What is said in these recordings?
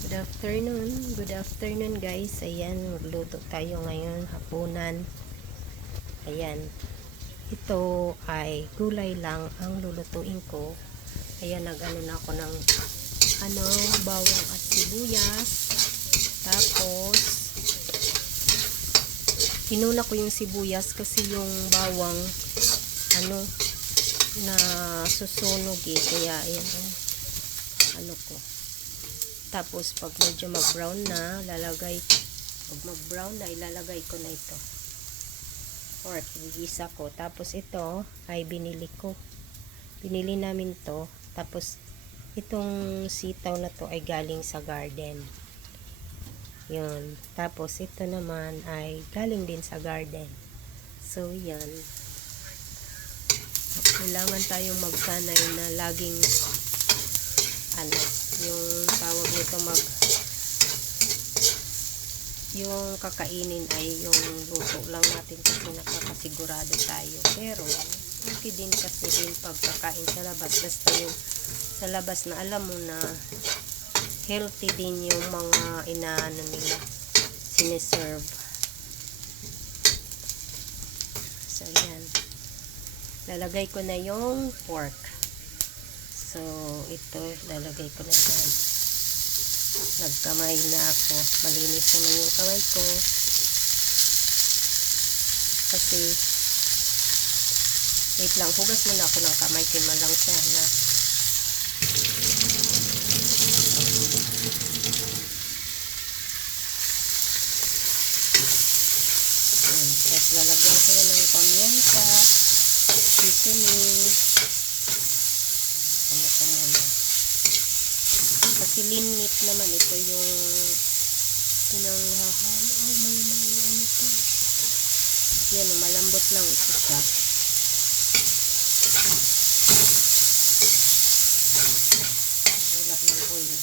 Good afternoon guys. Ayan, magluto tayo ngayon, hapunan. Ayan, ito ay gulay lang ang lulutuin ko. Ayan, nag-ano na ako ng bawang at sibuyas. Tapos, inuna ko yung sibuyas kasi yung bawang, na susunog eh. Kaya, ayan, ko. Tapos, pag medyo mag-brown na, ilalagay ko na ito. Or, igisa ko. Tapos, ito ay binili ko. Binili namin to. Tapos, itong sitaw na to ay galing sa garden. Yun. Tapos, ito naman ay galing din sa garden. So, yan. Kailangan tayong magsanay na laging yung tawag nito yung kakainin ay yung luto lang natin kasi nakakasigurado tayo. Pero okay din kasi din pagkakain sa labas, basta yung sa labas na alam mo na healthy din yung mga inaano nila siniserve. So yan, lalagay ko na yung pork. So, ito, lalagay ko na dyan. Nagkamay na ako. Malinis naman yung kamay ko. Kasi, wait lang, hugas muna ako ng kamay. Kima lang siya na. Tapos, lalagyan ko na ng pamyenta, seasoning. Kasi linit naman ito yung pinanghahalo. Ay, may ano to. Yan, malambot lang ito siya. Wala ng oil.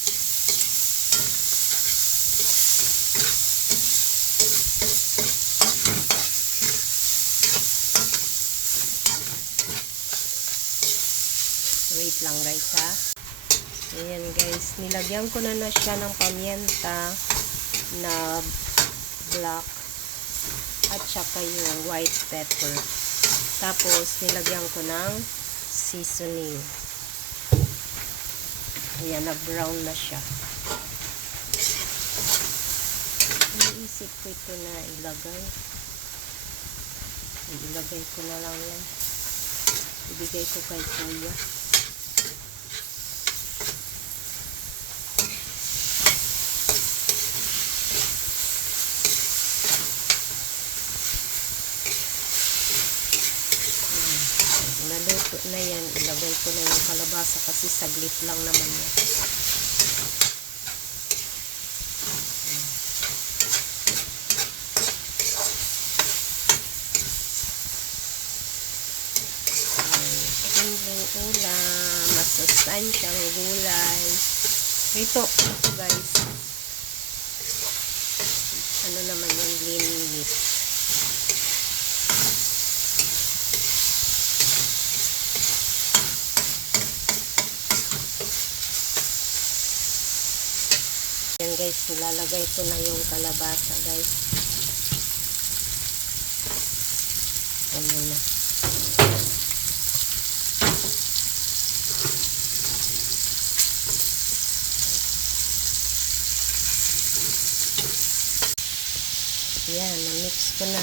Wait lang guys ha. Ayan guys, nilagyan ko na siya ng pamyenta na black at saka yung white pepper. Tapos nilagyan ko ng seasoning. Ayan, na-brown na siya. Iniisip ko ito na ilagay. Ilagay ko na lang yan. Ibigay ko kay kuya. Naluto na yan, ilagay ko na yung kalabasa kasi saglit lang naman yan. Simpleng ulam, masustansyang gulay. Ito guys, ano naman yung lean meat. Yan guys, nilalagay ko na yung kalabasa guys. Ano na. Yan, na-mix ko na.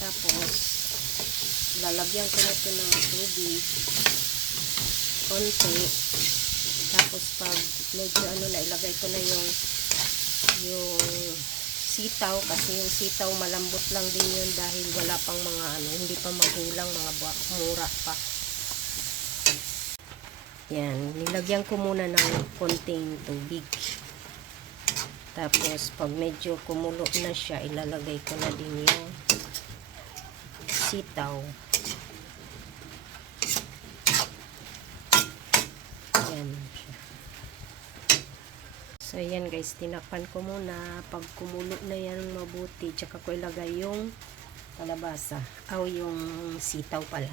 Tapos, lalagyan ko na ito ng tubig konti. Tapos pag medyo ilagay ko na yung sitaw, kasi yung sitaw malambot lang din yun dahil wala pang mga hindi pa magulang, mga mura pa. Yan, nilagyan ko muna ng konting tubig. Tapos pag medyo kumulo na siya, ilalagay ko na din yung sitaw. Yan siya. So, yan guys, tinakpan ko muna. Pag kumulo na yan mabuti, tsaka ko ilagay yung kalabasa. Aw, yung sitaw pala.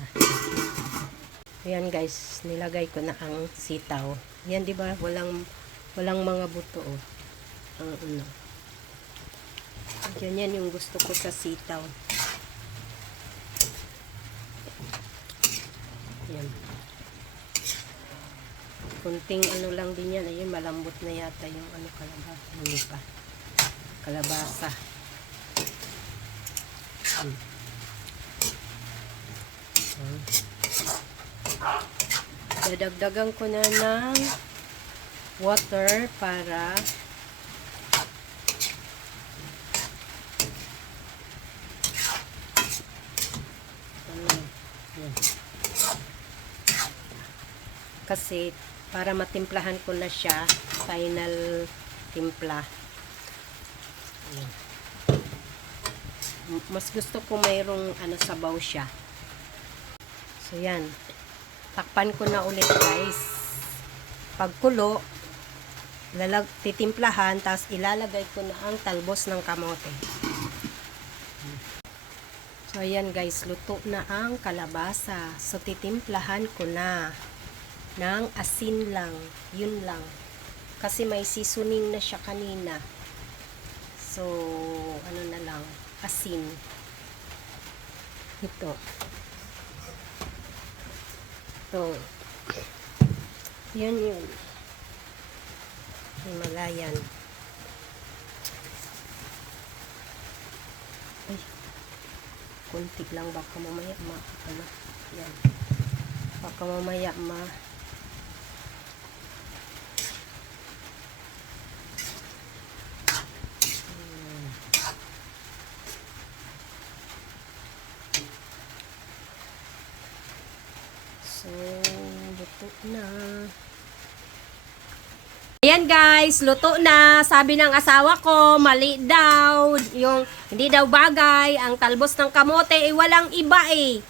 Ayan guys, nilagay ko na ang sitaw. Yan, di ba? Walang mga buto. Oh. Ang ano. Yan yung gusto ko sa sitaw. Yan. Kunting ano lang din yan. Ayun, malambot na yata yung ano kalabasa. Hindi pa. Kalabasa. Dadagdagan ko na ng water para kasi para matimplahan ko na siya, final timpla. Mas gusto ko mayroong ano sabaw siya. So yan. Takpan ko na ulit guys. Pagkulo, titimplahan, tapos ilalagay ko na ang talbos ng kamote. So ayan guys, luto na ang kalabasa. So titimplahan ko na ng asin lang. Yun lang. Kasi may seasoning na siya kanina. So ano na lang, asin. Ito. So, yun. Himalayan. Ay, kunti lang. Baka mamaya ano, yan. Baka mamaya So, luto na. Ayan guys, luto na. Sabi ng asawa ko, mali daw. Yung hindi daw bagay. Ang talbos ng kamote ay walang iba eh.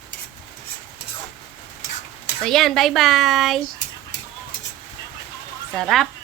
So, ayan. Bye-bye. Sarap.